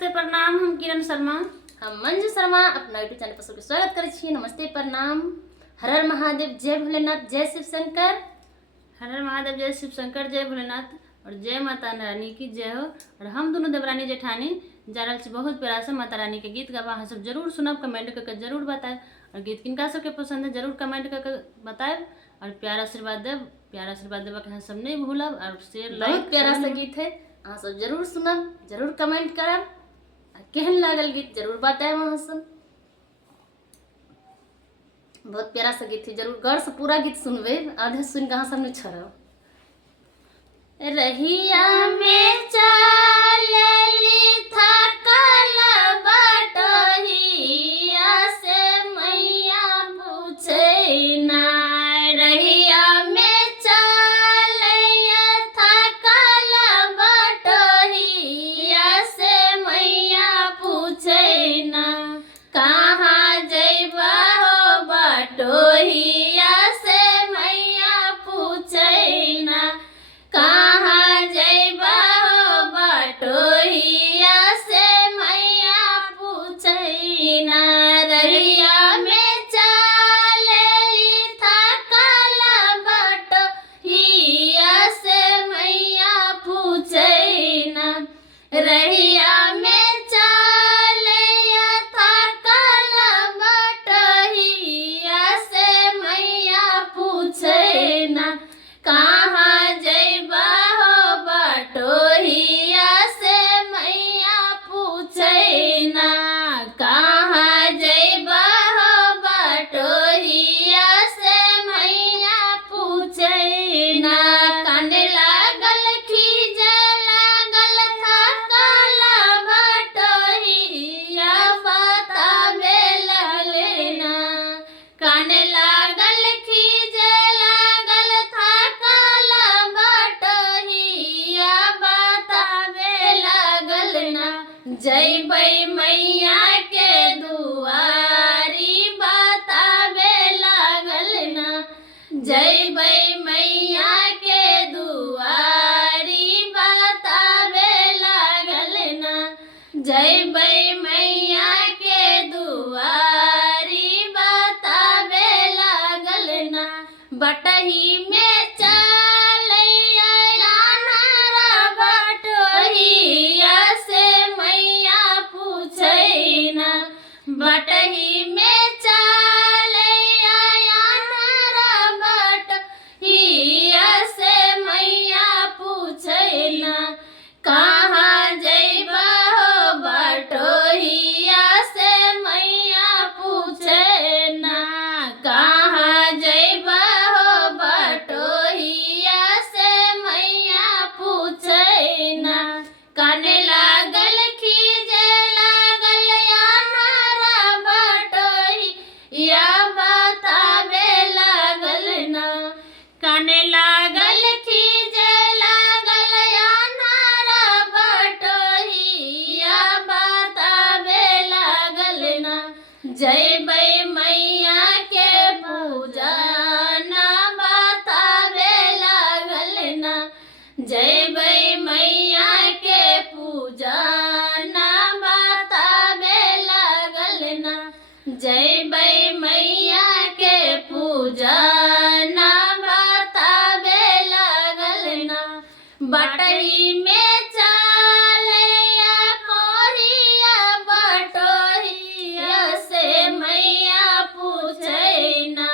नमस्ते प्रणाम। हम किरण शर्मा, हम मंजू शर्मा अपना यूट्यूब चैनल पर सबके स्वागत करै छी। नमस्ते प्रणाम। हर हर महादेव, जय भोलेनाथ, जय शिव शंकर। हर हर महादेव, जय शिव शंकर, जय भोलेनाथ और जय माता रानी की जय हो। और हम दोनों देवरानी जेठानी जा रहा छी बहुत प्यारा से माता रानी के गीत गाबा। अहाँ सब जरूर सुनब, कमेंट करके जरूर बताएं। और गीत किनका सबके पसंद है जरूर कमेंट करके बताएं और प्यारा आशीर्वाद देव। प्यारा आशीर्वाद देवा के अहाँ सब नहीं भूलब और शेयर लाइक। बहुत प्यारा सा गीत है, अहाँ सब जरूर सुनब, जरूर कमेंट करब। केहन लागल गीत जरूर बताएब अहाँ सब। बहुत प्यारा सा गीत है, जरूर गौर से पूरा गीत सुनबे, आधे सुन के अहाँ सब नहीं छोड़ब। रहिया में चलली थकल बटहिया से मैया पूछे ना। रहिया में चललिया थकल बटहिया से मैया पूछे ना। कहाँ जइबा हो बटोहिया से मैया पूछे ना। कहाँ जइबा हो बटोहिया से मैया पूछे ना। रहिया में चलली थकल बटोहिया से मैया पूछे ना। रहिया में चललिया थकल बटोहिया से मैया पूछे ना। कहाँ जइबा हो बटोहिया से मैया पूछे ना। कहाँ जइबा हो बटोहिया से मैया पूछे ना। कान लागल खीजे लागल थकल बटोहिया बताबे लगले ना। कान लागल खीजे लागल थकल बटोहिया बताबे लगल ना। जइबै मैया के दुआरी बताबे लागल ना। जइबै मैया के दुआरी बताबे लागल ना। जइबै मैया के दुआरी बताबे लागल ना। बटही में चलैया अनहरा बटोहिया से मैया पूछे ना। बटही में चलैया अनहरा बटोहिया से मैया पूछे ना। कहाँ जइबा हो बटोहिया से मैया पूछे ना। कहाँ जइबा हो बटोहिया से मैया पूछे ना। कान लागल खीजे लागल अनहरा बटोहिया बताबे लागल ना। कान लागल खीजे लागल अनहरा बटोहिया बताबे लागल ना। जइबै मैया के पूजा ना बताबे लागल ना। जइबै मैया के पूजा ना बताबे लागल ना। जइबै मैया के पूजा ना बताबे लागल ना। बटही में चलैया कोरिया बटोहिया से मैया पूछे ना।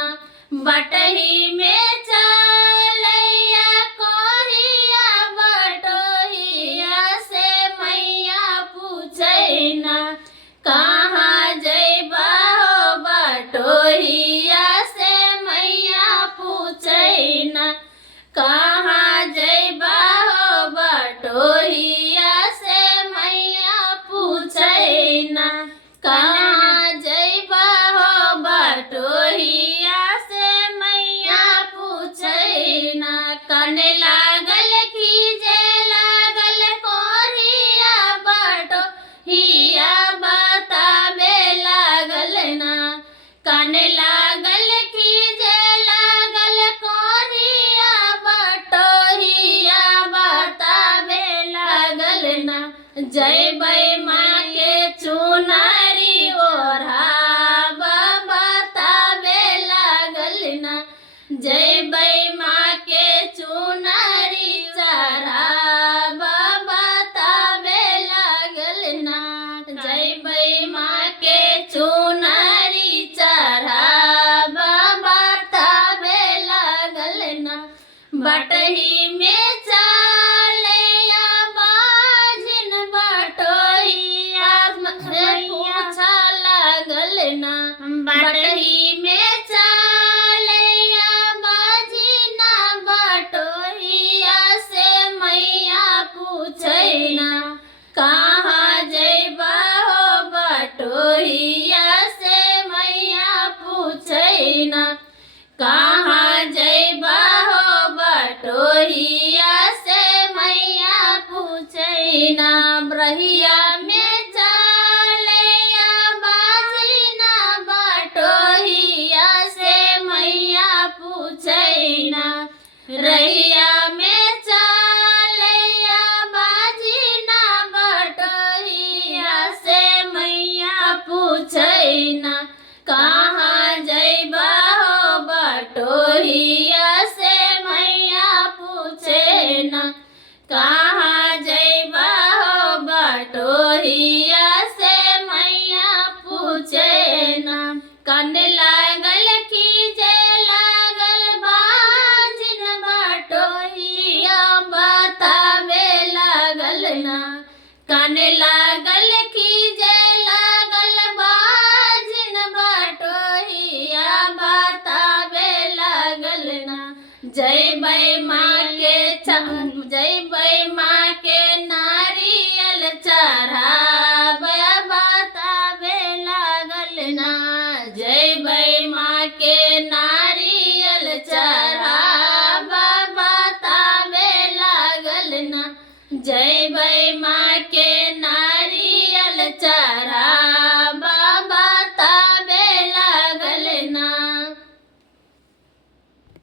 बटही में चलैया कोरिया बटोहिया से मैया पूछे ना। कहाँ जइबा हो बटोहिया से मैया पूछे ना। कहाँ जइबा हो बटोहिया से मैया पूछे ना। कहाँ जइबा हो बटोहिया से मैया पूछे ना। कान लागल खीजे लागल कोरिया बटोहिया बताबे लागल ना। कान लागल खीजे लागल कोरिया बटोहिया बताबे लागल ना। जइबै माँ ना रहिया में चलैया बाजी ना बटोहिया से मैया पूछै ना रहिया में चलैया बाजी ना बटोहिया से मैया पूछै ना कहाँ जइबा हो बटोहिया से मैया पूछे ना कहाँ जइबा हो बटोहिया से मैया पूछे ना कन लागल खींचे लागल बाजिन बटोहिया बतावे लागल ना कन लागल